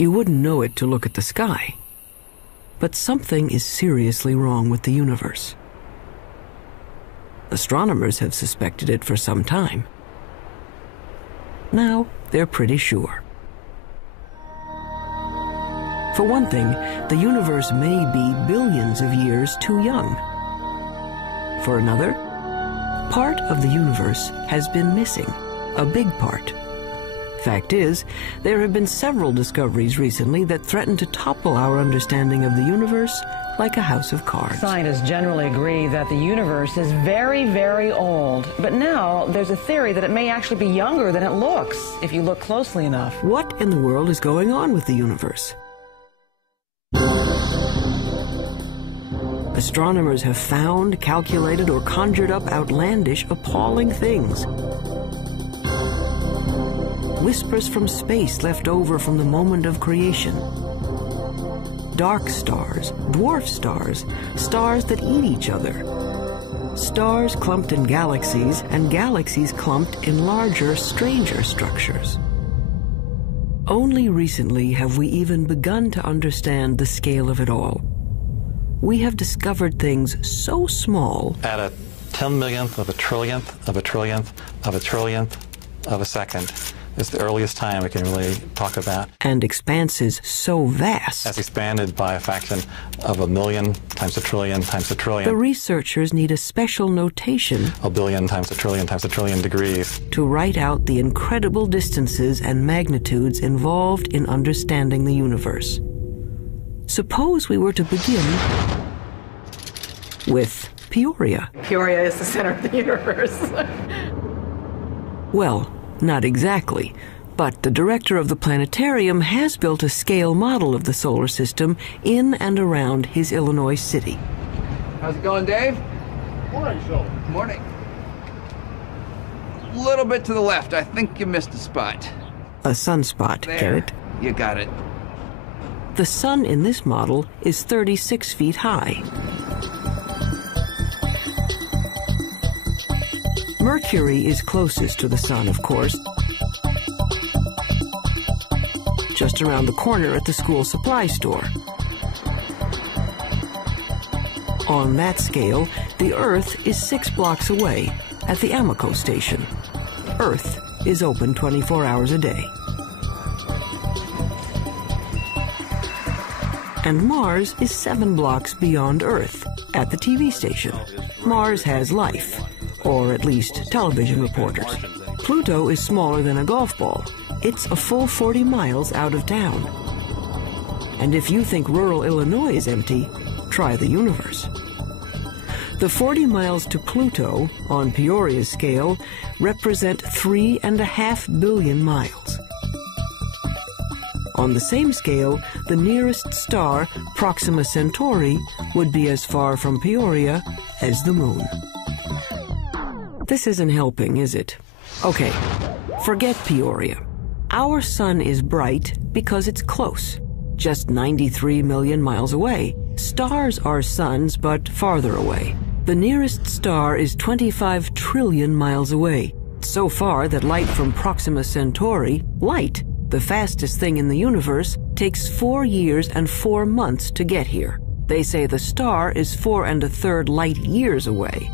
You wouldn't know it to look at the sky. But something is seriously wrong with the universe. Astronomers have suspected it for some time. Now they're pretty sure. For one thing, the universe may be billions of years too young. For another, part of the universe has been missing, a big part. Fact is, there have been several discoveries recently that threaten to topple our understanding of the universe like a house of cards. Scientists generally agree that the universe is very, very old. But now there's a theory that it may actually be younger than it looks, if you look closely enough. What in the world is going on with the universe? Astronomers have found, calculated, or conjured up outlandish, appalling things. Whispers from space left over from the moment of creation. Dark stars, dwarf stars, stars that eat each other. Stars clumped in galaxies, and galaxies clumped in larger, stranger structures. Only recently have we even begun to understand the scale of it all. We have discovered things so small. At a 10 millionth of a trillionth of a trillionth of a trillionth of a second is the earliest time we can really talk about. And expanses so vast. As expanded by a fraction of a million times a trillion times a trillion. The researchers need a special notation. A billion times a trillion degrees. To write out the incredible distances and magnitudes involved in understanding the universe. Suppose we were to begin with Peoria. Peoria is the center of the universe. Well, not exactly, but the director of the planetarium has built a scale model of the solar system in and around his Illinois city. How's it going, Dave? Morning, Phil. Morning. A little bit to the left. I think you missed a spot. A sunspot, There. get it? You got it. The sun in this model is 36 feet high. Mercury is closest to the sun, of course, just around the corner at the school supply store. On that scale, the Earth is 6 blocks away at the Amoco station. Earth is open 24 hours a day. And Mars is 7 blocks beyond Earth at the TV station. Mars has life, or at least television reporters. Pluto is smaller than a golf ball. It's a full 40 miles out of town. And if you think rural Illinois is empty, try the universe. The 40 miles to Pluto, on Peoria's scale, represent 3.5 billion miles. On the same scale, the nearest star, Proxima Centauri, would be as far from Peoria as the moon. This isn't helping, is it? Okay, forget Peoria. Our sun is bright because it's close, just 93 million miles away. Stars are suns, but farther away. The nearest star is 25 trillion miles away, so far that light from Proxima Centauri, light, the fastest thing in the universe, takes 4 years and 4 months to get here. They say the star is 4 1/3 light years away.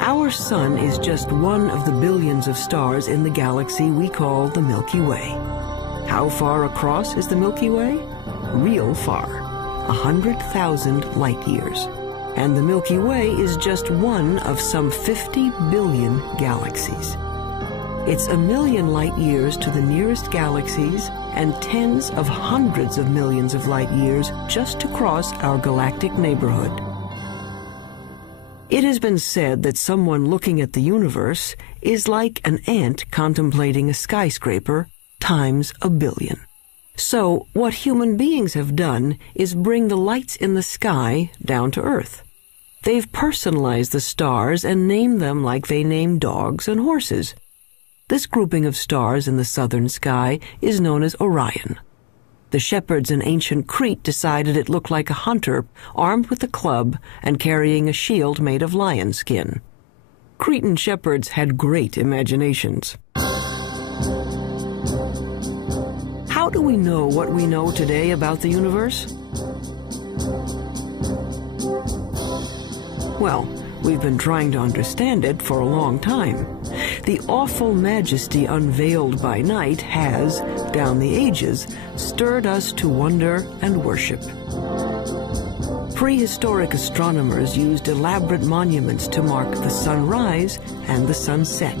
Our sun is just one of the billions of stars in the galaxy we call the Milky Way. How far across is the Milky Way? Real far, 100,000 light years. And the Milky Way is just one of some 50 billion galaxies. It's a million light years to the nearest galaxies and tens of hundreds of millions of light years just to cross our galactic neighborhood. It has been said that someone looking at the universe is like an ant contemplating a skyscraper times a billion. So what human beings have done is bring the lights in the sky down to Earth. They've personalized the stars and named them like they name dogs and horses. This grouping of stars in the southern sky is known as Orion. The shepherds in ancient Crete decided it looked like a hunter armed with a club and carrying a shield made of lion skin. Cretan shepherds had great imaginations. we know what we know today about the universe? Well, we've been trying to understand it for a long time. The awful majesty unveiled by night has, down the ages, stirred us to wonder and worship. Prehistoric astronomers used elaborate monuments to mark the sunrise and the sunset.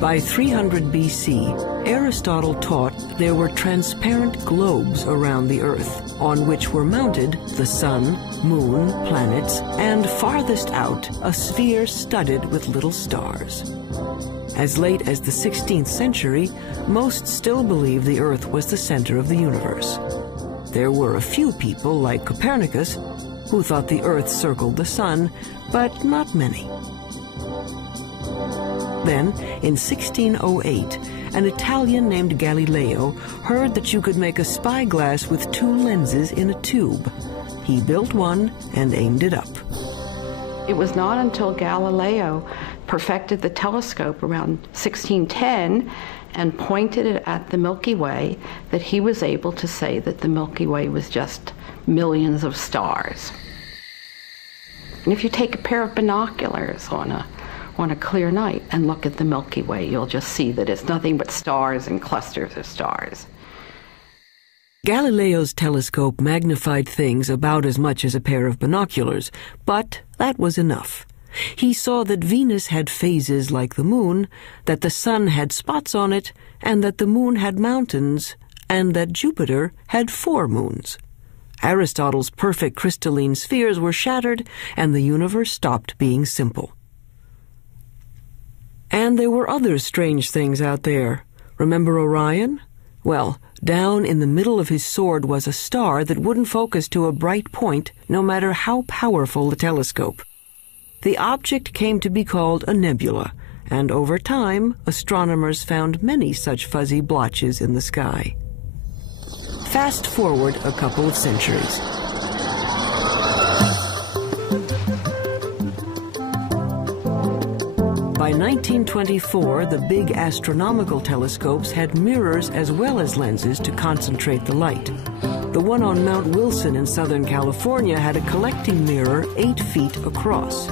By 300 BC, Aristotle taught there were transparent globes around the Earth, on which were mounted the sun, moon, planets, and farthest out, a sphere studded with little stars. As late as the 16th century, most still believed the Earth was the center of the universe. There were a few people, like Copernicus, who thought the Earth circled the sun, but not many. Then, in 1608, an Italian named Galileo heard that you could make a spyglass with two lenses in a tube. He built one and aimed it up. It was not until Galileo perfected the telescope around 1610 and pointed it at the Milky Way that he was able to say that the Milky Way was just millions of stars. And if you take a pair of binoculars on a clear night and look at the Milky Way, you'll just see that it's nothing but stars and clusters of stars. Galileo's telescope magnified things about as much as a pair of binoculars, but that was enough. He saw that Venus had phases like the moon, that the sun had spots on it, and that the moon had mountains, and that Jupiter had 4 moons. Aristotle's perfect crystalline spheres were shattered, and the universe stopped being simple. And there were other strange things out there. Remember Orion? Well, down in the middle of his sword was a star that wouldn't focus to a bright point, no matter how powerful the telescope. The object came to be called a nebula, and over time, astronomers found many such fuzzy blotches in the sky. Fast forward a couple of centuries. By 1924, the big astronomical telescopes had mirrors as well as lenses to concentrate the light. The one on Mount Wilson in Southern California had a collecting mirror 8 feet across.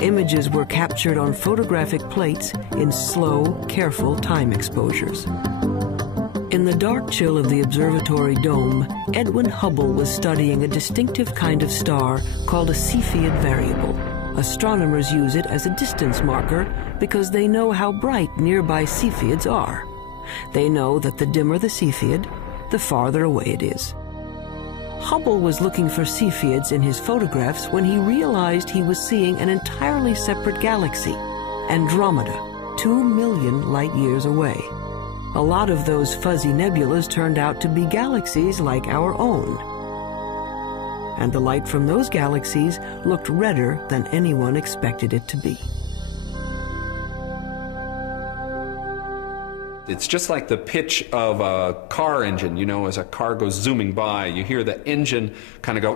Images were captured on photographic plates in slow, careful time exposures. In the dark chill of the observatory dome, Edwin Hubble was studying a distinctive kind of star called a Cepheid variable. Astronomers use it as a distance marker because they know how bright nearby Cepheids are. They know that the dimmer the Cepheid, the farther away it is. Hubble was looking for Cepheids in his photographs when he realized he was seeing an entirely separate galaxy, Andromeda, 2 million light-years away. A lot of those fuzzy nebulas turned out to be galaxies like our own. And the light from those galaxies looked redder than anyone expected it to be. It's just like the pitch of a car engine. You know, as a car goes zooming by, you hear the engine kind of go.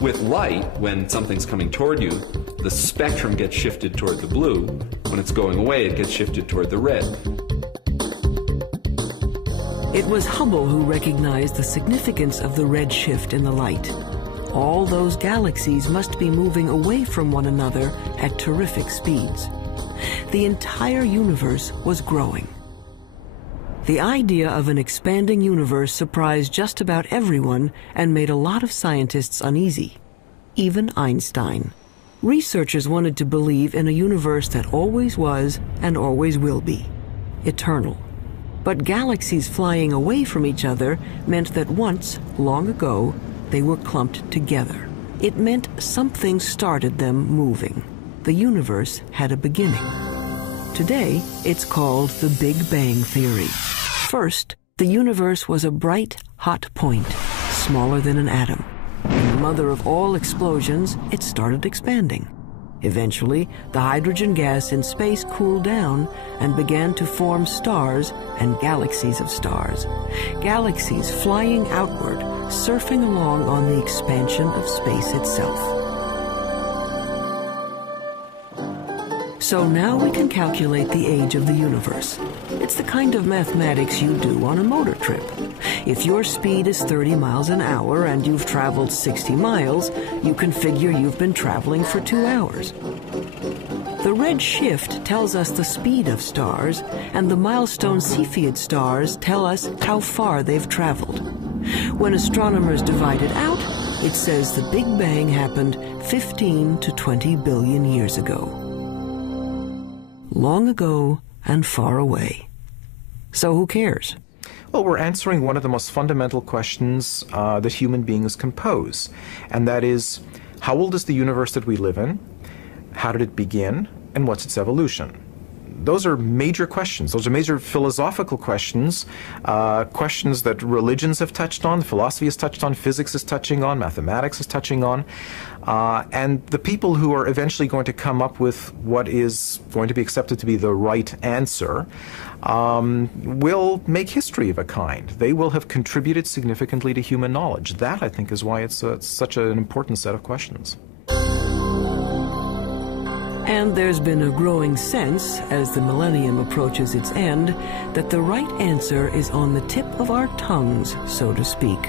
With light, when something's coming toward you, the spectrum gets shifted toward the blue. When it's going away, it gets shifted toward the red. It was Hubble who recognized the significance of the red shift in the light. All those galaxies must be moving away from one another at terrific speeds. The entire universe was growing. The idea of an expanding universe surprised just about everyone and made a lot of scientists uneasy, even Einstein. Researchers wanted to believe in a universe that always was and always will be, eternal. But galaxies flying away from each other meant that once, long ago, they were clumped together. It meant something started them moving. The universe had a beginning. Today, it's called the Big Bang Theory. First, the universe was a bright, hot point, smaller than an atom. And the mother of all explosions, it started expanding. Eventually, the hydrogen gas in space cooled down and began to form stars and galaxies of stars. Galaxies flying outward, surfing along on the expansion of space itself. So now we can calculate the age of the universe. It's the kind of mathematics you do on a motor trip. If your speed is 30 miles an hour and you've traveled 60 miles, you can figure you've been traveling for 2 hours. The red shift tells us the speed of stars, and the milestone Cepheid stars tell us how far they've traveled. When astronomers divide it out, it says the Big Bang happened 15 to 20 billion years ago. Long ago and far away. So who cares? Well, we're answering one of the most fundamental questions that human beings can pose, and that is, how old is the universe that we live in? How did it begin? And what's its evolution? Those are major questions. Those are major philosophical questions, questions that religions have touched on, philosophy has touched on, physics is touching on, mathematics is touching on. And the people who are eventually going to come up with what is going to be accepted to be the right answer will make history of a kind. They will have contributed significantly to human knowledge. That, I think, is why it's such an important set of questions. And there's been a growing sense, as the millennium approaches its end, that the right answer is on the tip of our tongues, so to speak.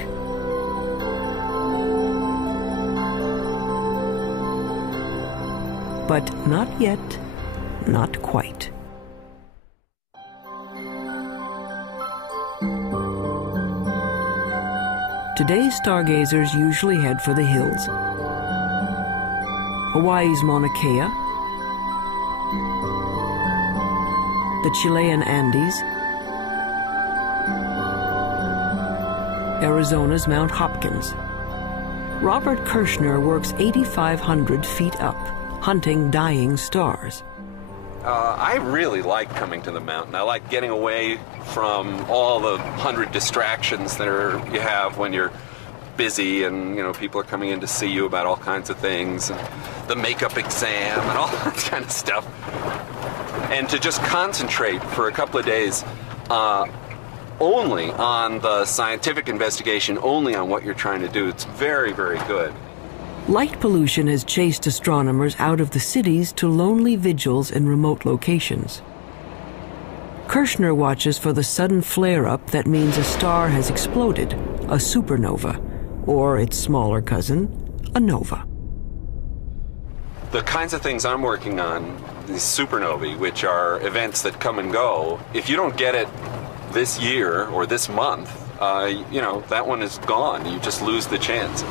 But not yet, not quite. Today's stargazers usually head for the hills. Hawaii's Mauna Kea, the Chilean Andes, Arizona's Mount Hopkins. Robert Kirshner works 8,500 feet up, hunting dying stars. I really like coming to the mountain. I like getting away from all the 100 distractions that you have when you're busy, and people are coming in to see you about all kinds of things, and the makeup exam and all that kind of stuff. And to just concentrate for a couple of days only on the scientific investigation, only on what you're trying to do, it's very, very good. Light pollution has chased astronomers out of the cities to lonely vigils in remote locations. Kirshner watches for the sudden flare-up that means a star has exploded, a supernova, or its smaller cousin, a nova. The kinds of things I'm working on, these supernovae, which are events that come and go, if you don't get it this year or this month, that one is gone. You just lose the chance.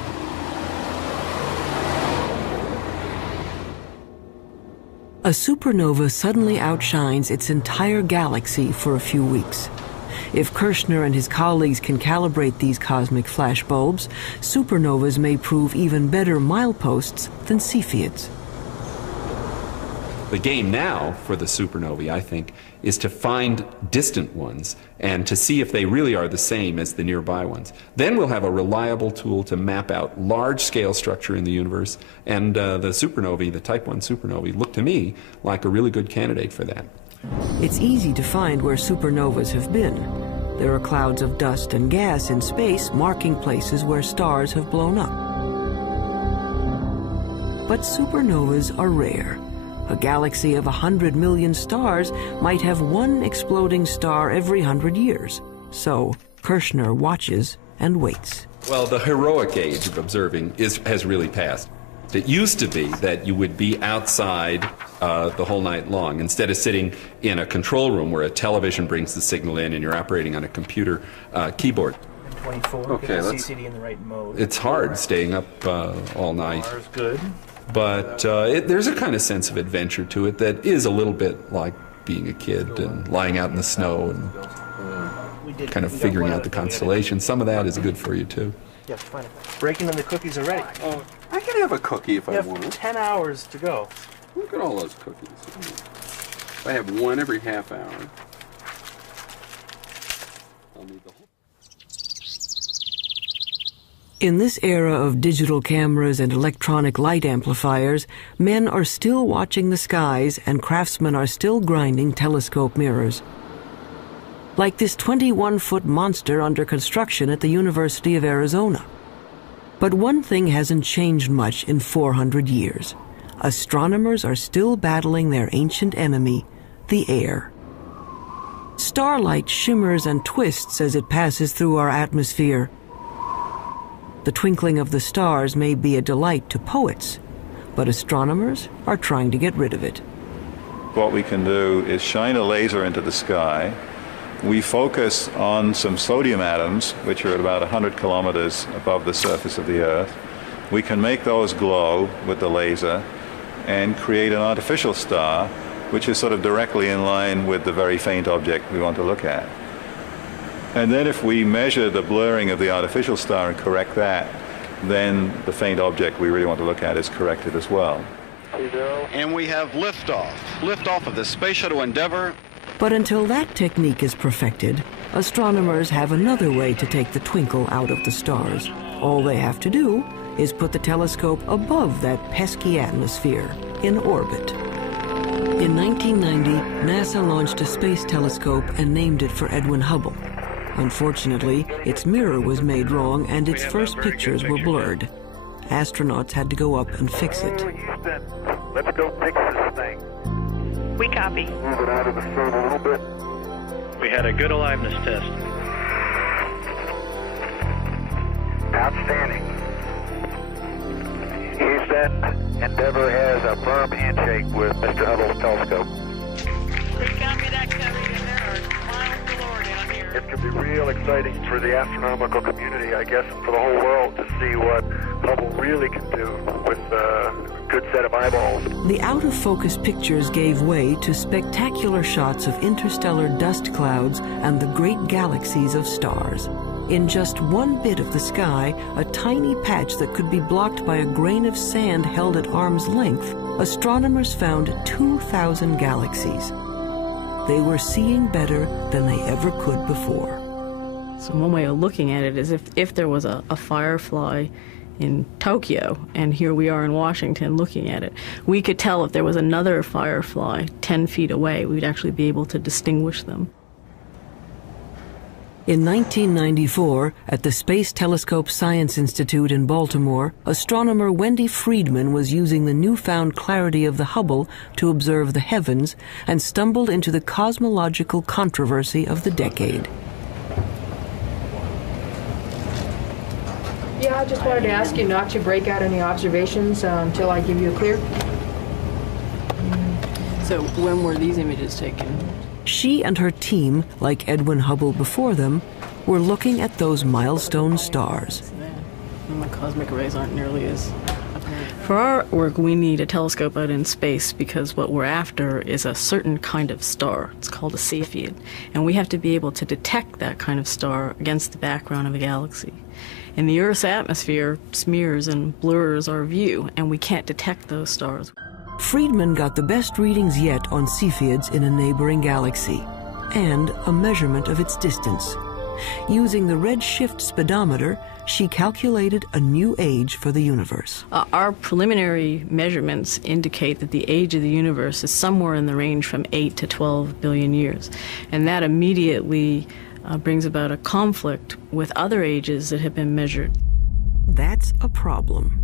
A supernova suddenly outshines its entire galaxy for a few weeks. If Kirshner and his colleagues can calibrate these cosmic flashbulbs, supernovas may prove even better mileposts than Cepheids. The game now for the supernovae, I think, is to find distant ones and to see if they really are the same as the nearby ones. Then we'll have a reliable tool to map out large-scale structure in the universe, and the supernovae, the Type 1 supernovae, look to me like a really good candidate for that. It's easy to find where supernovas have been. There are clouds of dust and gas in space marking places where stars have blown up. But supernovas are rare. A galaxy of 100 million stars might have one exploding star every 100 years. So Kirshner watches and waits. Well, the heroic age of observing has really passed. It used to be that you would be outside the whole night long, instead of sitting in a control room where a television brings the signal in and you're operating on a computer keyboard. 24. Okay, CCD in the right mode. It's hard staying up all night. Is good. But there's a kind of sense of adventure to it that is a little bit like being a kid and lying out in the snow and kind of figuring out the constellations. Some of that is good for you, too. Yeah, fine. Breaking in the cookies already. Oh, I can have a cookie if I want. You have 10 hours to go. Look at all those cookies. I have one every half hour. I'll need the whole. In this era of digital cameras and electronic light amplifiers, men are still watching the skies and craftsmen are still grinding telescope mirrors. Like this 21-foot monster under construction at the University of Arizona. But one thing hasn't changed much in 400 years. astronomers are still battling their ancient enemy, the air. Starlight shimmers and twists as it passes through our atmosphere. The twinkling of the stars may be a delight to poets, but astronomers are trying to get rid of it. What we can do is shine a laser into the sky. We focus on some sodium atoms, which are at about 100 kilometers above the surface of the Earth. We can make those glow with the laser and create an artificial star, which is sort of directly in line with the very faint object we want to look at. And then if we measure the blurring of the artificial star and correct that, then the faint object we really want to look at is corrected as well. And we have liftoff of the Space Shuttle Endeavour. But until that technique is perfected, astronomers have another way to take the twinkle out of the stars. All they have to do is put the telescope above that pesky atmosphere, in orbit. In 1990, NASA launched a space telescope and named it for Edwin Hubble. Unfortunately, its mirror was made wrong and its first pictures were blurred. Astronauts had to go up and fix it. Let's go fix this thing. We copy. Move it out of the sun a little bit. We had a good aliveness test. Outstanding. Houston, Endeavour has a firm handshake with Mr. Hubble's telescope. We copy that, Cody, and there are miles galore down here. It could be real exciting for the astronomical community, I guess, and for the whole world to see what Hubble really can do with a good set of eyeballs. The out-of-focus pictures gave way to spectacular shots of interstellar dust clouds and the great galaxies of stars. In just one bit of the sky, a tiny patch that could be blocked by a grain of sand held at arm's length, astronomers found 2,000 galaxies. They were seeing better than they ever could before. So one way of looking at it is if there was a firefly in Tokyo, and here we are in Washington looking at it, we could tell if there was another firefly 10 feet away. We'd actually be able to distinguish them. In 1994, at the Space Telescope Science Institute in Baltimore, astronomer Wendy Friedman was using the newfound clarity of the Hubble to observe the heavens and stumbled into the cosmological controversy of the decade. Yeah, I just wanted to ask you not to break out any observations until I give you a clear. So when were these images taken? She and her team, like Edwin Hubble before them, were looking at those milestone stars. My cosmic rays aren't nearly as apparent. For our work, we need a telescope out in space because what we're after is a certain kind of star. It's called a Cepheid. And we have to be able to detect that kind of star against the background of a galaxy. And the Earth's atmosphere smears and blurs our view, and we can't detect those stars. Friedman got the best readings yet on Cepheids in a neighboring galaxy, and a measurement of its distance. Using the redshift speedometer, she calculated a new age for the universe. Our preliminary measurements indicate that the age of the universe is somewhere in the range from 8 to 12 billion years. And that immediately brings about a conflict with other ages that have been measured. That's a problem.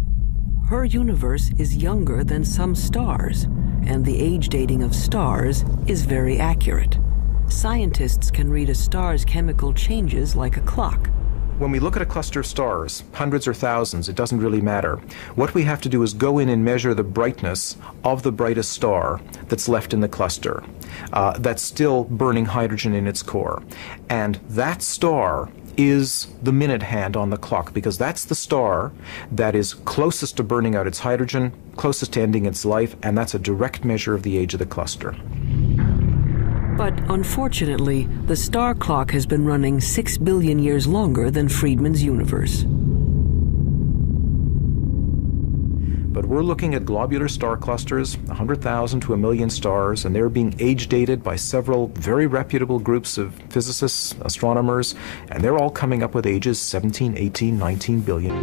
Her universe is younger than some stars, and the age dating of stars is very accurate. Scientists can read a star's chemical changes like a clock. When we look at a cluster of stars, hundreds or thousands, it doesn't really matter. What we have to do is go in and measure the brightness of the brightest star that's left in the cluster, that's still burning hydrogen in its core. And that star is the minute hand on the clock, because that's the star that is closest to burning out its hydrogen, closest to ending its life, and that's a direct measure of the age of the cluster. But unfortunately, the star clock has been running 6 billion years longer than Friedman's universe. But we're looking at globular star clusters, 100,000 to 1 million stars, and they're being age-dated by several very reputable groups of physicists, astronomers, and they're all coming up with ages 17, 18, 19 billion.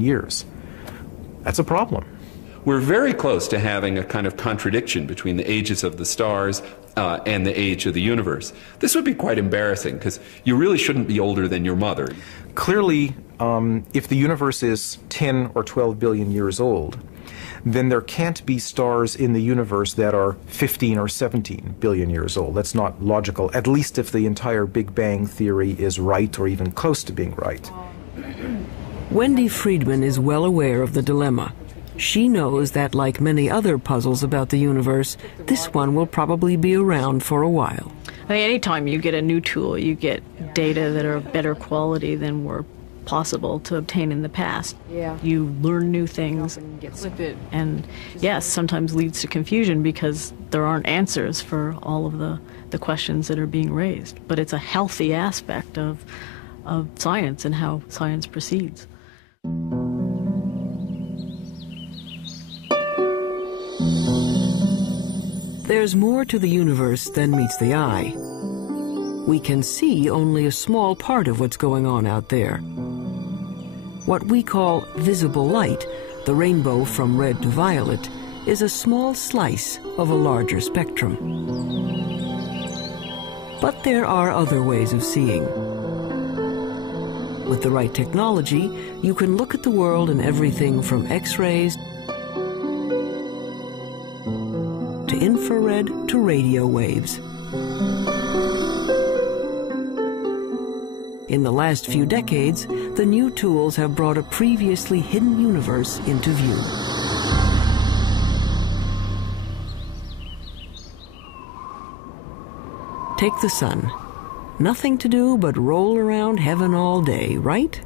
Years. That's a problem. We're very close to having a kind of contradiction between the ages of the stars and the age of the universe. This would be quite embarrassing, because you really shouldn't be older than your mother. Clearly, if the universe is 10 or 12 billion years old, then there can't be stars in the universe that are 15 or 17 billion years old. That's not logical, at least if the entire Big Bang theory is right or even close to being right. Wendy Friedman is well aware of the dilemma. She knows that, like many other puzzles about the universe, this one will probably be around for a while. I think anytime you get a new tool, you get data that are of better quality than were possible to obtain in the past. Yeah. You learn new things, and yes, sometimes leads to confusion because there aren't answers for all of the questions that are being raised. But it's a healthy aspect of science and how science proceeds. There's more to the universe than meets the eye. We can see only a small part of what's going on out there. What we call visible light, the rainbow from red to violet, is a small slice of a larger spectrum. But there are other ways of seeing. With the right technology, you can look at the world in everything from X-rays to infrared to radio waves. In the last few decades, the new tools have brought a previously hidden universe into view. Take the sun. Nothing to do but roll around heaven all day, right?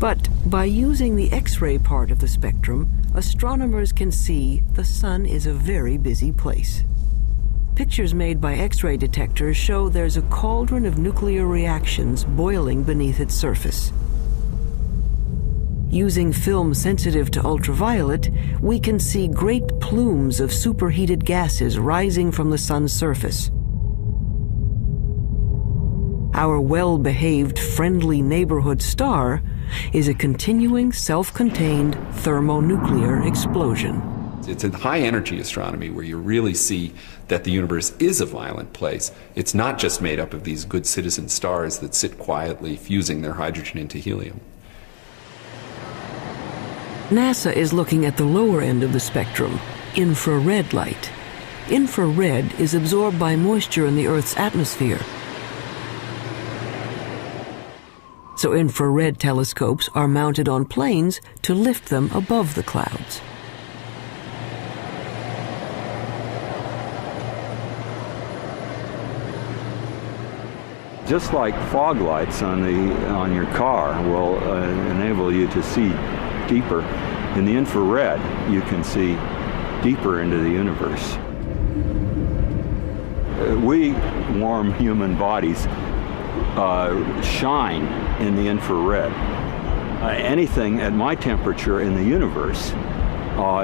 But by using the X-ray part of the spectrum, astronomers can see the sun is a very busy place. Pictures made by X-ray detectors show there's a cauldron of nuclear reactions boiling beneath its surface. Using film sensitive to ultraviolet, we can see great plumes of superheated gases rising from the sun's surface. Our well-behaved, friendly neighborhood star is a continuing, self-contained thermonuclear explosion. It's in high-energy astronomy where you really see that the universe is a violent place. It's not just made up of these good citizen stars that sit quietly fusing their hydrogen into helium. NASA is looking at the lower end of the spectrum, infrared light. Infrared is absorbed by moisture in the Earth's atmosphere. So infrared telescopes are mounted on planes to lift them above the clouds. Just like fog lights on your car will enable you to see deeper, in the infrared you can see deeper into the universe. We warm human bodies shine in the infrared. Anything at my temperature in the universe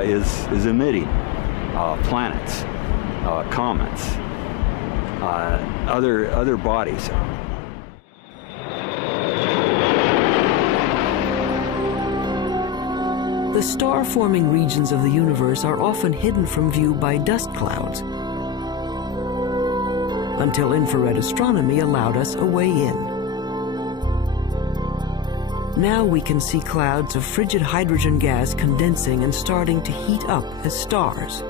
is emitting planets, comets, other bodies. The star-forming regions of the universe are often hidden from view by dust clouds, until infrared astronomy allowed us a way in. Now we can see clouds of frigid hydrogen gas condensing and starting to heat up as stars.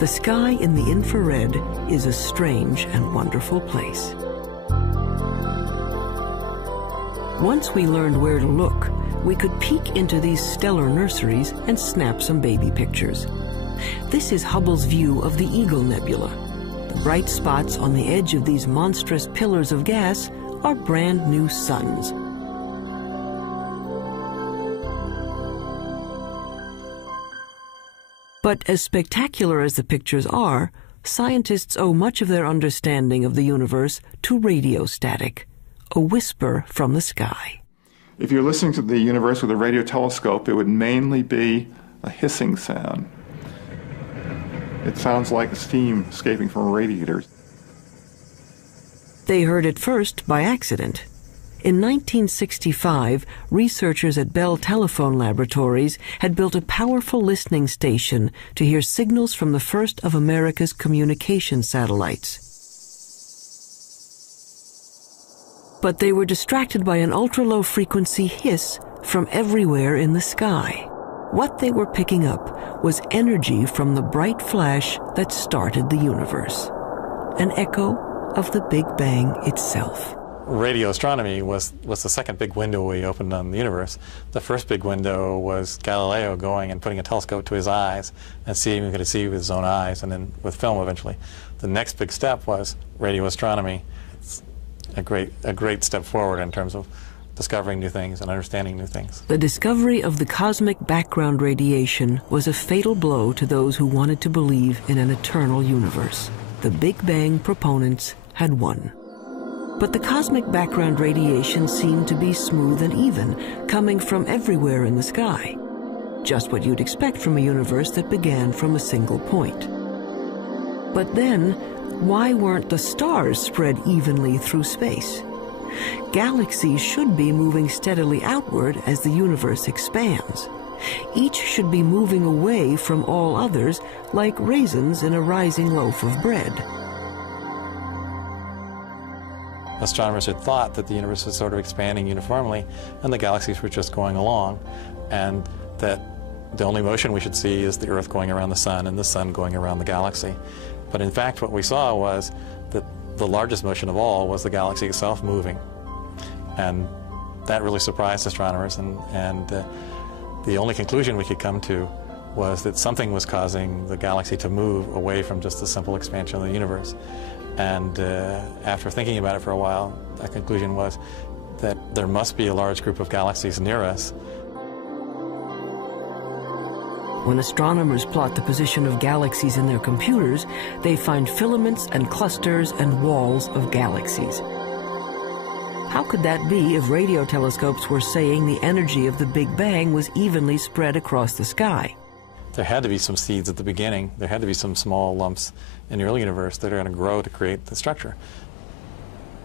The sky in the infrared is a strange and wonderful place. Once we learned where to look, we could peek into these stellar nurseries and snap some baby pictures. This is Hubble's view of the Eagle Nebula. The bright spots on the edge of these monstrous pillars of gas are brand new suns. But as spectacular as the pictures are, scientists owe much of their understanding of the universe to radio static, a whisper from the sky. If you're listening to the universe with a radio telescope, it would mainly be a hissing sound. It sounds like steam escaping from radiators. They heard it first by accident. In 1965, researchers at Bell Telephone Laboratories had built a powerful listening station to hear signals from the first of America's communication satellites. But they were distracted by an ultra-low frequency hiss from everywhere in the sky. What they were picking up was energy from the bright flash that started the universe, an echo of the Big Bang itself. Radio astronomy was the second big window we opened on the universe. The first big window was Galileo going and putting a telescope to his eyes and seeing what he could see with his own eyes, and then with film eventually. The next big step was radio astronomy. It's a great step forward in terms of discovering new things and understanding new things. The discovery of the cosmic background radiation was a fatal blow to those who wanted to believe in an eternal universe. The Big Bang proponents had won. But the cosmic background radiation seemed to be smooth and even, coming from everywhere in the sky. Just what you'd expect from a universe that began from a single point. But then, why weren't the stars spread evenly through space? Galaxies should be moving steadily outward as the universe expands. Each should be moving away from all others like raisins in a rising loaf of bread. Astronomers had thought that the universe was sort of expanding uniformly and the galaxies were just going along, and that the only motion we should see is the Earth going around the Sun and the Sun going around the galaxy. But in fact what we saw was that the largest motion of all was the galaxy itself moving. And that really surprised astronomers, and the only conclusion we could come to was that something was causing the galaxy to move away from just the simple expansion of the universe. And after thinking about it for a while, the conclusion was that there must be a large group of galaxies near us. When astronomers plot the position of galaxies in their computers, they find filaments and clusters and walls of galaxies. How could that be if radio telescopes were saying the energy of the Big Bang was evenly spread across the sky? There had to be some seeds at the beginning. There had to be some small lumps in the early universe that are going to grow to create the structure.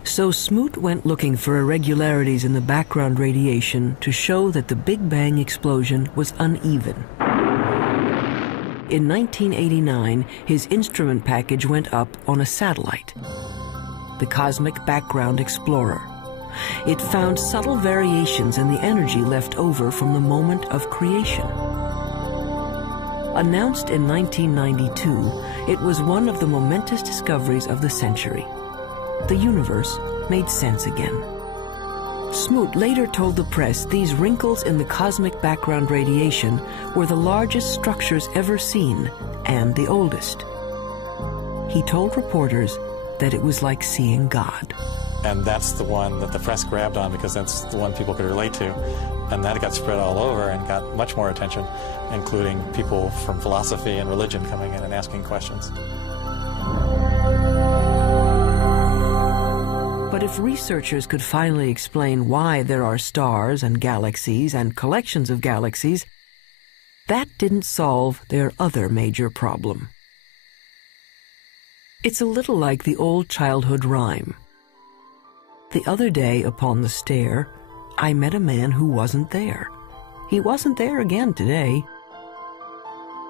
So Smoot went looking for irregularities in the background radiation to show that the Big Bang explosion was uneven. In 1989, his instrument package went up on a satellite, the Cosmic Background Explorer. It found subtle variations in the energy left over from the moment of creation. Announced in 1992, it was one of the momentous discoveries of the century. The universe made sense again. Smoot later told the press these wrinkles in the cosmic background radiation were the largest structures ever seen and the oldest. He told reporters that it was like seeing God. And that's the one that the press grabbed on because that's the one people could relate to. And that got spread all over and got much more attention, including people from philosophy and religion coming in and asking questions. But if researchers could finally explain why there are stars and galaxies and collections of galaxies, that didn't solve their other major problem. It's a little like the old childhood rhyme. The other day upon the stair, I met a man who wasn't there. He wasn't there again today.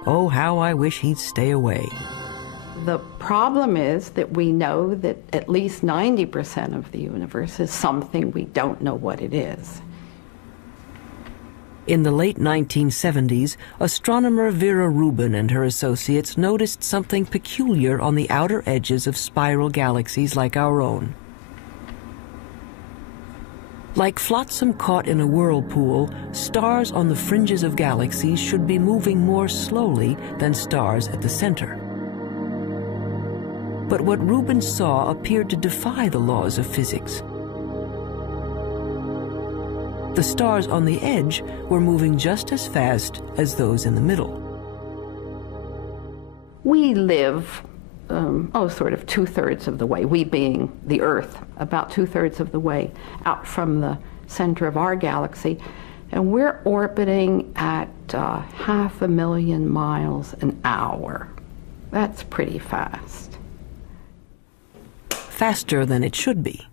Oh, how I wish he'd stay away. The problem is that we know that at least 90% of the universe is something we don't know what it is. In the late 1970s, astronomer Vera Rubin and her associates noticed something peculiar on the outer edges of spiral galaxies like our own. Like flotsam caught in a whirlpool, stars on the fringes of galaxies should be moving more slowly than stars at the center. But what Rubin saw appeared to defy the laws of physics. The stars on the edge were moving just as fast as those in the middle. We live, sort of 2/3 of the way, we being the Earth, about 2/3 of the way out from the center of our galaxy, and we're orbiting at 500,000 miles an hour. That's pretty fast. Faster than it should be.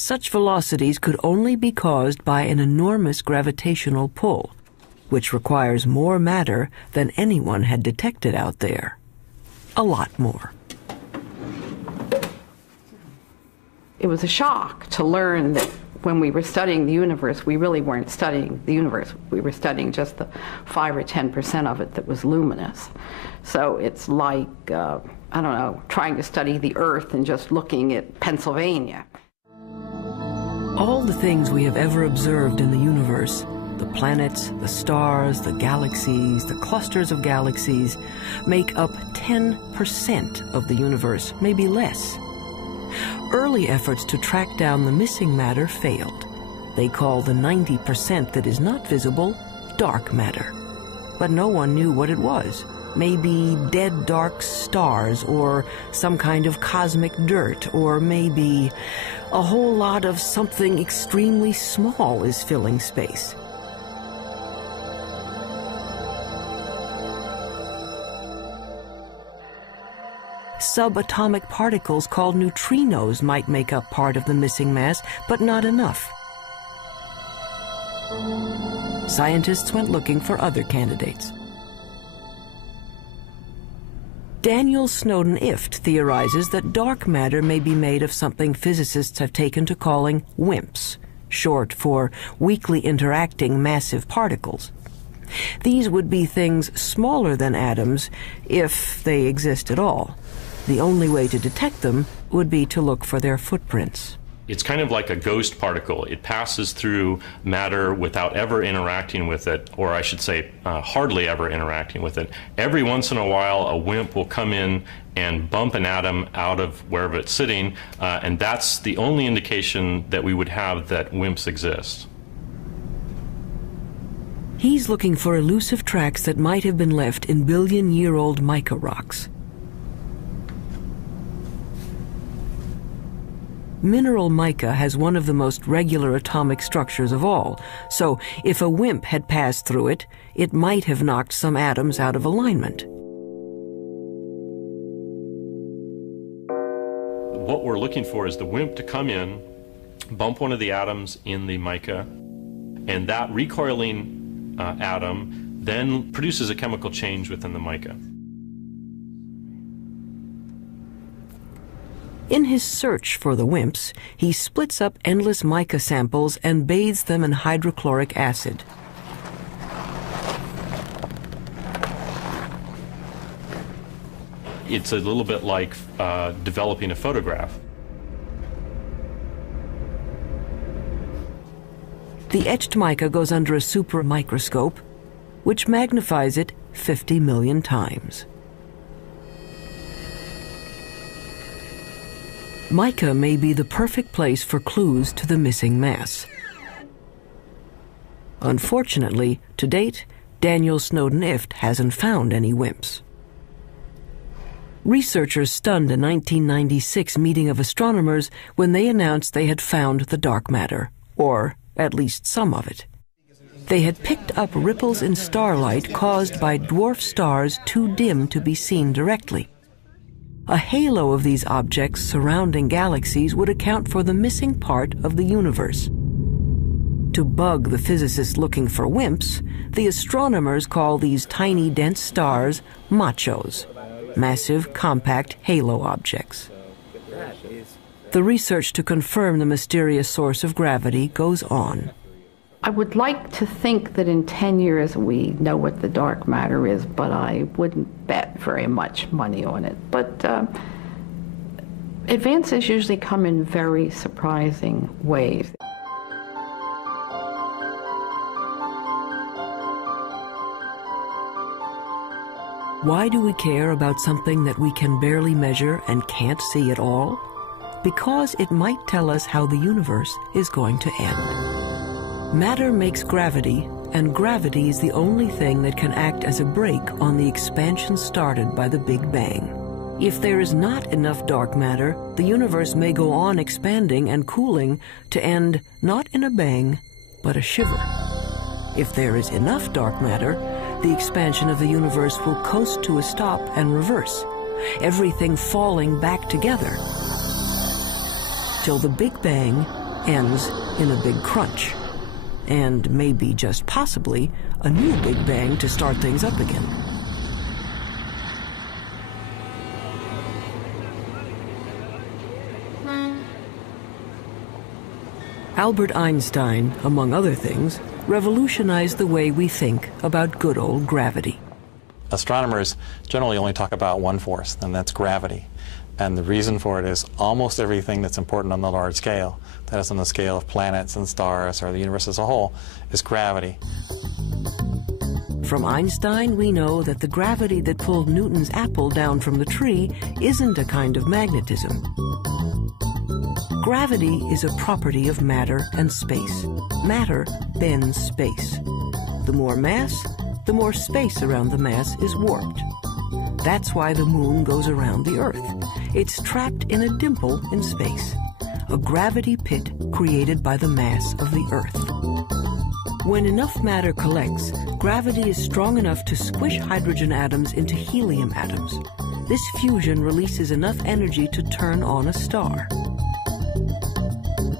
Such velocities could only be caused by an enormous gravitational pull, which requires more matter than anyone had detected out there. A lot more. It was a shock to learn that when we were studying the universe, we really weren't studying the universe. We were studying just the 5 or 10% of it that was luminous. So it's like, I don't know, trying to study the Earth and just looking at Pennsylvania. All the things we have ever observed in the universe, the planets, the stars, the galaxies, the clusters of galaxies, make up 10% of the universe, maybe less. Early efforts to track down the missing matter failed. They call the 90% that is not visible dark matter. But no one knew what it was. Maybe dead dark stars, or some kind of cosmic dirt, or maybe a whole lot of something extremely small is filling space. Subatomic particles called neutrinos might make up part of the missing mass, but not enough. Scientists went looking for other candidates. Daniel Snowden-Ift theorizes that dark matter may be made of something physicists have taken to calling WIMPs, short for weakly interacting massive particles. These would be things smaller than atoms, if they exist at all. The only way to detect them would be to look for their footprints. It's kind of like a ghost particle. It passes through matter without ever interacting with it, or I should say hardly ever interacting with it. Every once in a while, a WIMP will come in and bump an atom out of wherever it's sitting, and that's the only indication that we would have that WIMPs exist. He's looking for elusive tracks that might have been left in billion-year-old mica rocks. Mineral mica has one of the most regular atomic structures of all, so if a WIMP had passed through it, it might have knocked some atoms out of alignment. What we're looking for is the WIMP to come in, bump one of the atoms in the mica, and that recoiling atom then produces a chemical change within the mica. In his search for the WIMPs, he splits up endless mica samples and bathes them in hydrochloric acid. It's a little bit like developing a photograph. The etched mica goes under a super microscope, which magnifies it 50 million times. Mica may be the perfect place for clues to the missing mass. Unfortunately, to date, Daniel Snowden-Ift hasn't found any WIMPs. Researchers stunned a 1996 meeting of astronomers when they announced they had found the dark matter, or at least some of it. They had picked up ripples in starlight caused by dwarf stars too dim to be seen directly. A halo of these objects surrounding galaxies would account for the missing part of the universe. To bug the physicists looking for WIMPs, the astronomers call these tiny dense stars machos, massive compact halo objects. The research to confirm the mysterious source of gravity goes on. I would like to think that in 10 years we know what the dark matter is, but I wouldn't bet very much money on it. But advances usually come in very surprising ways. Why do we care about something that we can barely measure and can't see at all? Because it might tell us how the universe is going to end. Matter makes gravity, and gravity is the only thing that can act as a brake on the expansion started by the Big Bang. If there is not enough dark matter, the universe may go on expanding and cooling to end not in a bang, but a shiver. If there is enough dark matter, the expansion of the universe will coast to a stop and reverse, everything falling back together, till the Big Bang ends in a big crunch. And maybe, just possibly, a new Big Bang to start things up again. Albert Einstein, among other things, revolutionized the way we think about good old gravity. Astronomers generally only talk about one force, and that's gravity. And the reason for it is almost everything that's important on the large scale, that is on the scale of planets and stars or the universe as a whole, is gravity. From Einstein, we know that the gravity that pulled Newton's apple down from the tree isn't a kind of magnetism. Gravity is a property of matter and space. Matter bends space. The more mass, the more space around the mass is warped. That's why the moon goes around the Earth. It's trapped in a dimple in space, a gravity pit created by the mass of the Earth. When enough matter collects, gravity is strong enough to squish hydrogen atoms into helium atoms. This fusion releases enough energy to turn on a star.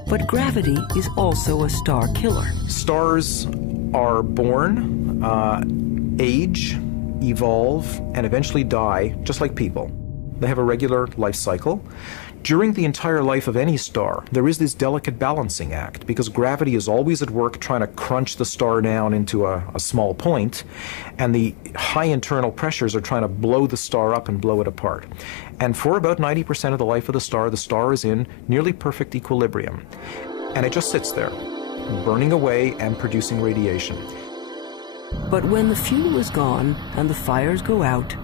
But gravity is also a star killer. Stars are born, age, evolve, and eventually die, just like people. They have a regular life cycle. During the entire life of any star, there is this delicate balancing act, because gravity is always at work trying to crunch the star down into a small point, and the high internal pressures are trying to blow the star up and blow it apart. And for about 90% of the life of the star is in nearly perfect equilibrium. And it just sits there, burning away and producing radiation. But when the fuel is gone and the fires go out,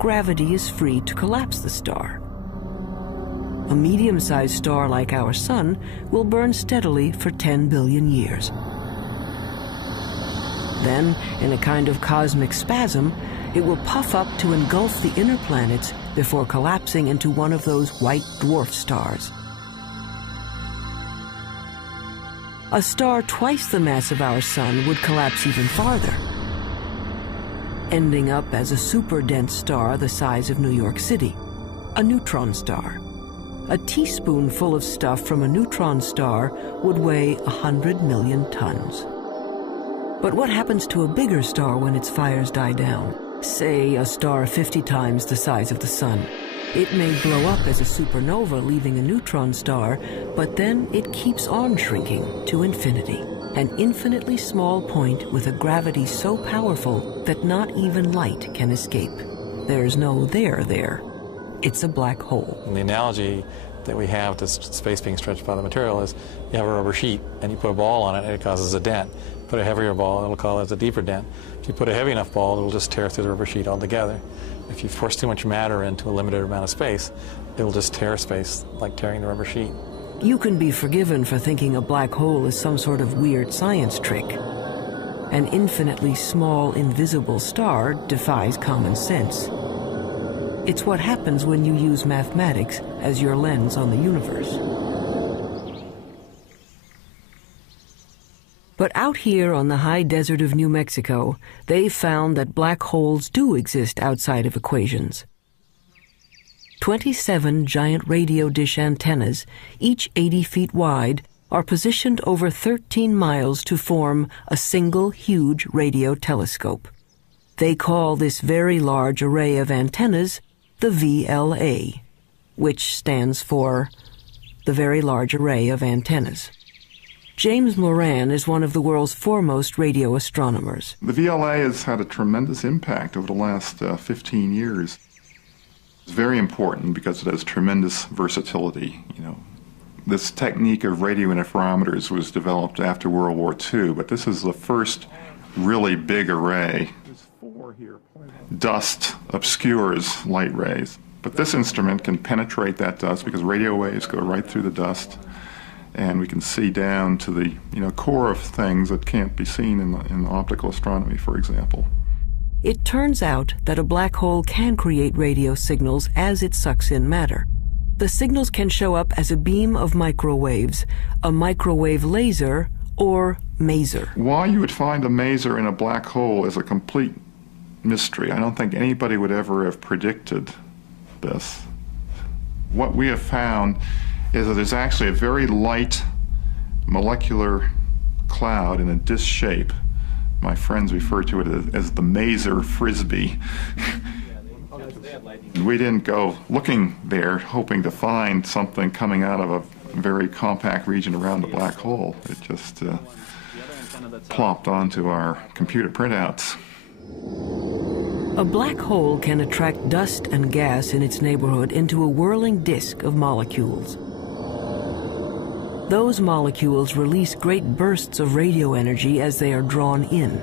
gravity is free to collapse the star. A medium-sized star like our Sun will burn steadily for 10 billion years. Then, in a kind of cosmic spasm, it will puff up to engulf the inner planets before collapsing into one of those white dwarf stars. A star twice the mass of our Sun would collapse even farther, ending up as a super-dense star the size of New York City, a neutron star. A teaspoonful of stuff from a neutron star would weigh 100 million tons. But what happens to a bigger star when its fires die down? Say a star 50 times the size of the Sun. It may blow up as a supernova, leaving a neutron star, but then it keeps on shrinking to infinity. An infinitely small point with a gravity so powerful that not even light can escape. There's no there there. It's a black hole. And the analogy that we have to space being stretched by the material is you have a rubber sheet and you put a ball on it and it causes a dent. Put a heavier ball, it'll cause a deeper dent. If you put a heavy enough ball, it'll just tear through the rubber sheet altogether. If you force too much matter into a limited amount of space, it'll just tear space like tearing the rubber sheet. You can be forgiven for thinking a black hole is some sort of weird science trick. An infinitely small, invisible star defies common sense. It's what happens when you use mathematics as your lens on the universe. But out here on the high desert of New Mexico, they've found that black holes do exist outside of equations. 27 giant radio dish antennas, each 80 feet wide, are positioned over 13 miles to form a single huge radio telescope. They call this very large array of antennas the VLA, which stands for the Very Large Array of Antennas. James Moran is one of the world's foremost radio astronomers. The VLA has had a tremendous impact over the last 15 years. It's very important because it has tremendous versatility. This technique of radio interferometers was developed after World War II, but this is the first really big array. Dust obscures light rays, but this instrument can penetrate that dust because radio waves go right through the dust, and we can see down to the core of things that can't be seen in optical astronomy, for example. It turns out that a black hole can create radio signals as it sucks in matter. The signals can show up as a beam of microwaves, a microwave laser, or maser. Why you would find a maser in a black hole is a complete mystery. I don't think anybody would ever have predicted this. What we have found is that there's actually a very light molecular cloud in a disc shape. My friends refer to it as the maser frisbee. We didn't go looking there hoping to find something coming out of a very compact region around the black hole. It just plopped onto our computer printouts. A black hole can attract dust and gas in its neighborhood into a whirling disk of molecules. Those molecules release great bursts of radio energy as they are drawn in.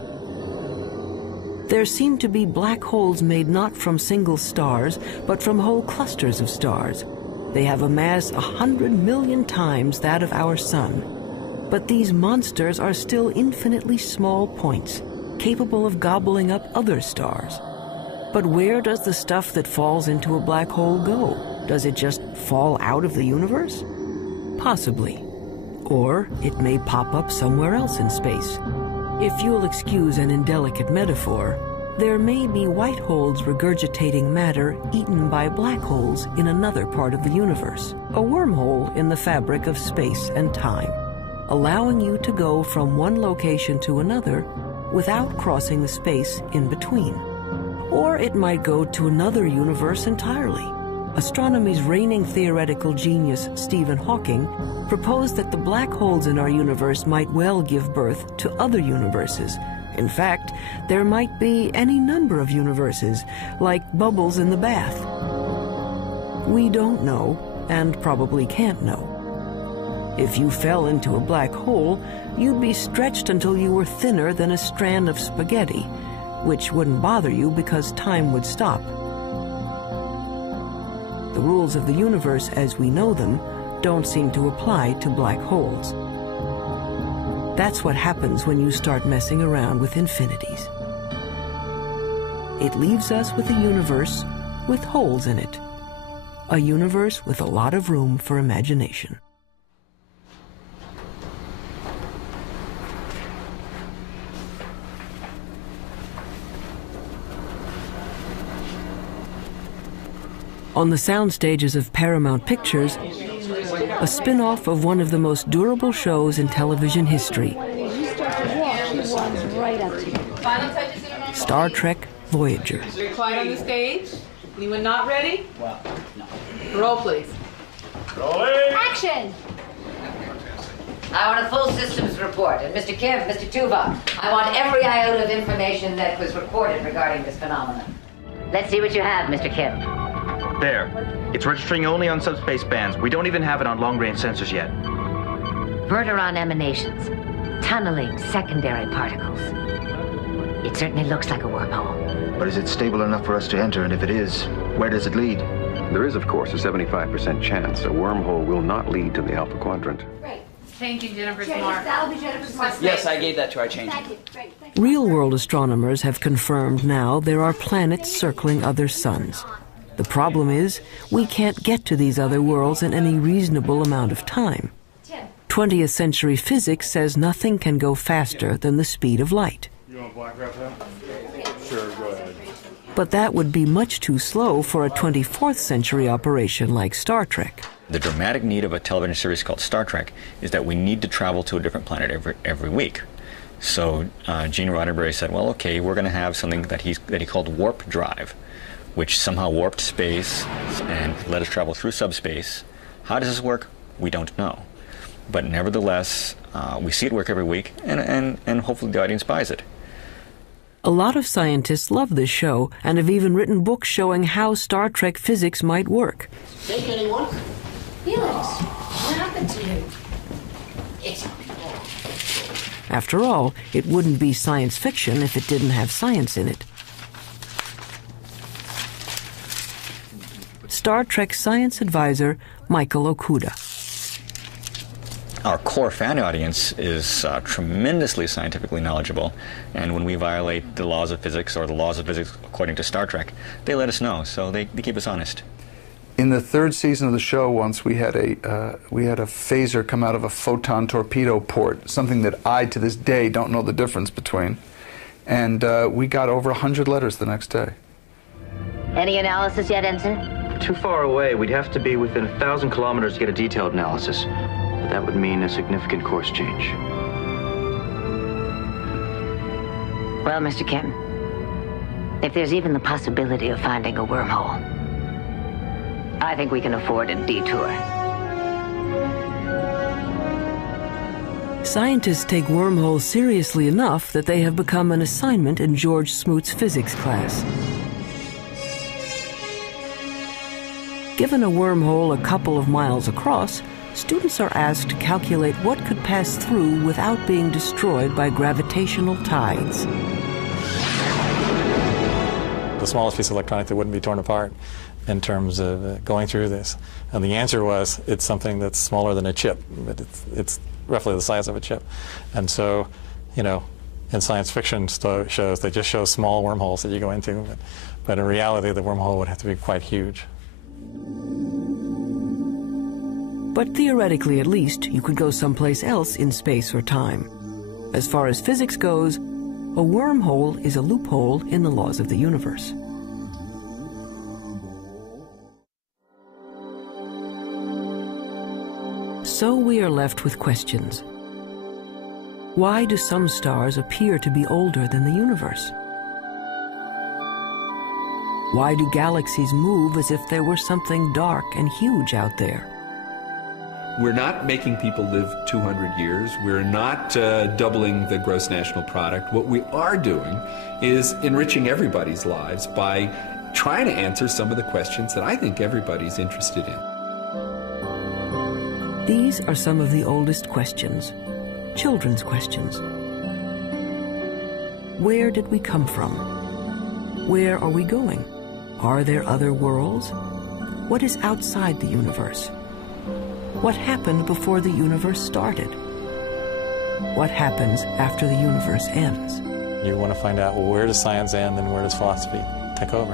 There seem to be black holes made not from single stars, but from whole clusters of stars. They have a mass 100 million times that of our sun. But these monsters are still infinitely small points, capable of gobbling up other stars. But where does the stuff that falls into a black hole go? Does it just fall out of the universe? Possibly. Or it may pop up somewhere else in space. If you'll excuse an indelicate metaphor, there may be white holes regurgitating matter eaten by black holes in another part of the universe, a wormhole in the fabric of space and time, allowing you to go from one location to another without crossing the space in between. Or it might go to another universe entirely. Astronomy's reigning theoretical genius, Stephen Hawking, proposed that the black holes in our universe might well give birth to other universes. In fact, there might be any number of universes, like bubbles in the bath. We don't know, and probably can't know. If you fell into a black hole, you'd be stretched until you were thinner than a strand of spaghetti, which wouldn't bother you because time would stop. The rules of the universe as we know them don't seem to apply to black holes. That's what happens when you start messing around with infinities. It leaves us with a universe with holes in it. A universe with a lot of room for imagination. On the sound stages of Paramount Pictures, a spin-off of one of the most durable shows in television history, Star Trek Voyager. Very quiet on the stage. Anyone not ready? Roll, please. Action! I want a full systems report. And Mr. Kim, Mr. Tuvok, I want every iota of information that was recorded regarding this phenomenon. Let's see what you have, Mr. Kim. There. It's registering only on subspace bands. We don't even have it on long-range sensors yet. Verteron emanations. Tunneling secondary particles. It certainly looks like a wormhole. But is it stable enough for us to enter? And if it is, where does it lead? There is, of course, a 75% chance a wormhole will not lead to the Alpha Quadrant. Great. Changing Jennifer's mark. That'll be Jennifer's mark. Yes, I gave that to our change. Real-world astronomers have confirmed now there are planets circling other suns. The problem is, we can't get to these other worlds in any reasonable amount of time. 20th century physics says nothing can go faster than the speed of light. You want black wrap that? Sure, go ahead. But that would be much too slow for a 24th century operation like Star Trek. The dramatic need of a television series called Star Trek is that we need to travel to a different planet every week. So Gene Roddenberry said, well, okay, we're going to have something that he called warp drive, which somehow warped space and let us travel through subspace. How does this work? We don't know. But nevertheless, we see it work every week, and hopefully the audience buys it. A lot of scientists love this show and have even written books showing how Star Trek physics might work. Shake anyone? Felix, what happened to you? It's After all, it wouldn't be science fiction if it didn't have science in it. Star Trek science advisor Michael Okuda. Our core fan audience is tremendously scientifically knowledgeable, and when we violate the laws of physics or the laws of physics according to Star Trek, they let us know, so they keep us honest. In the third season of the show, once we had a phaser come out of a photon torpedo port, something that I, to this day, don't know the difference between. And we got over 100 letters the next day. Any analysis yet, Ensign? Too far away, we'd have to be within 1,000 kilometers to get a detailed analysis. But that would mean a significant course change. Well, Mr. Kim, if there's even the possibility of finding a wormhole, I think we can afford a detour. Scientists take wormholes seriously enough that they have become an assignment in George Smoot's physics class. Given a wormhole a couple of miles across, students are asked to calculate what could pass through without being destroyed by gravitational tides. The smallest piece of electronic that wouldn't be torn apart in terms of going through this. And the answer was, it's something that's smaller than a chip, but it's roughly the size of a chip. And so, you know, in science fiction shows, they just show small wormholes that you go into, but in reality, the wormhole would have to be quite huge. But theoretically, at least, you could go someplace else in space or time. As far as physics goes, a wormhole is a loophole in the laws of the universe. So we are left with questions. Why do some stars appear to be older than the universe? Why do galaxies move as if there were something dark and huge out there? We're not making people live 200 years. We're not doubling the gross national product. What we are doing is enriching everybody's lives by trying to answer some of the questions that I think everybody's interested in. These are some of the oldest questions, children's questions. Where did we come from? Where are we going? Are there other worlds? What is outside the universe? What happened before the universe started? What happens after the universe ends? You want to find out, well, where does science end and where does philosophy take over?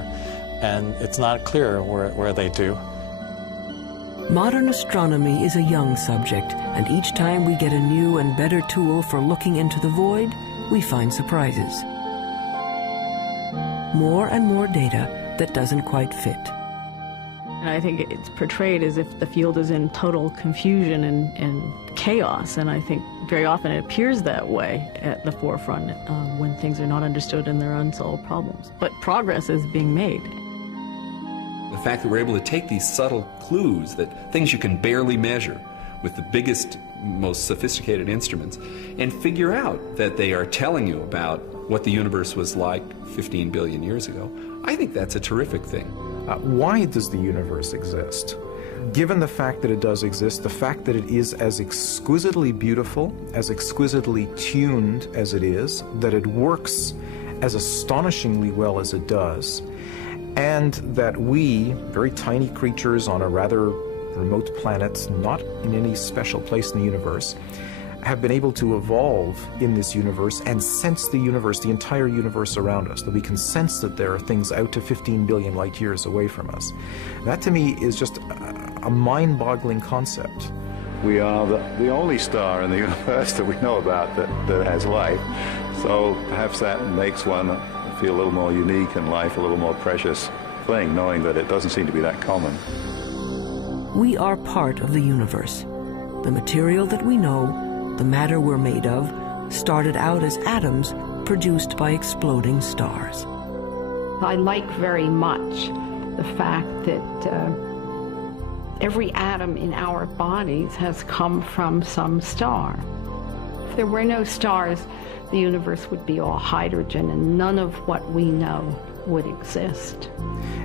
And it's not clear where they do. Modern astronomy is a young subject, and each time we get a new and better tool for looking into the void, we find surprises. More and more data that doesn't quite fit. And I think it's portrayed as if the field is in total confusion and chaos, and I think very often it appears that way at the forefront when things are not understood and there are unsolved problems. But progress is being made. The fact that we're able to take these subtle clues, that things you can barely measure with the biggest, most sophisticated instruments, and figure out that they are telling you about what the universe was like 15 billion years ago, I think that's a terrific thing. Why does the universe exist? Given the fact that it does exist, the fact that it is as exquisitely beautiful, as exquisitely tuned as it is, that it works as astonishingly well as it does, and that we, very tiny creatures on a rather remote planet, not in any special place in the universe, have been able to evolve in this universe and sense the universe, the entire universe around us, that we can sense that there are things out to 15 billion light years away from us. That to me is just a mind-boggling concept. We are the only star in the universe that we know about that has life, so perhaps that makes one feel a little more unique and life a little more precious thing, knowing that it doesn't seem to be that common. We are part of the universe. The material that we know, the matter we're made of, started out as atoms produced by exploding stars. I like very much the fact that every atom in our bodies has come from some star. If there were no stars, the universe would be all hydrogen and none of what we know would exist.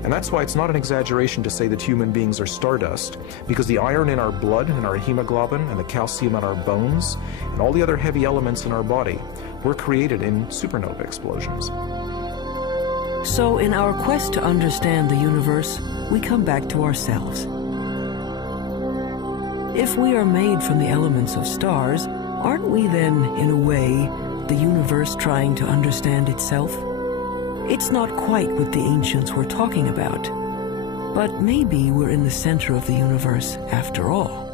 And that's why it's not an exaggeration to say that human beings are stardust, because the iron in our blood and our hemoglobin and the calcium in our bones and all the other heavy elements in our body were created in supernova explosions. So in our quest to understand the universe, we come back to ourselves. If we are made from the elements of stars, aren't we then, in a way, the universe trying to understand itself? It's not quite what the ancients were talking about, but maybe we're in the center of the universe after all.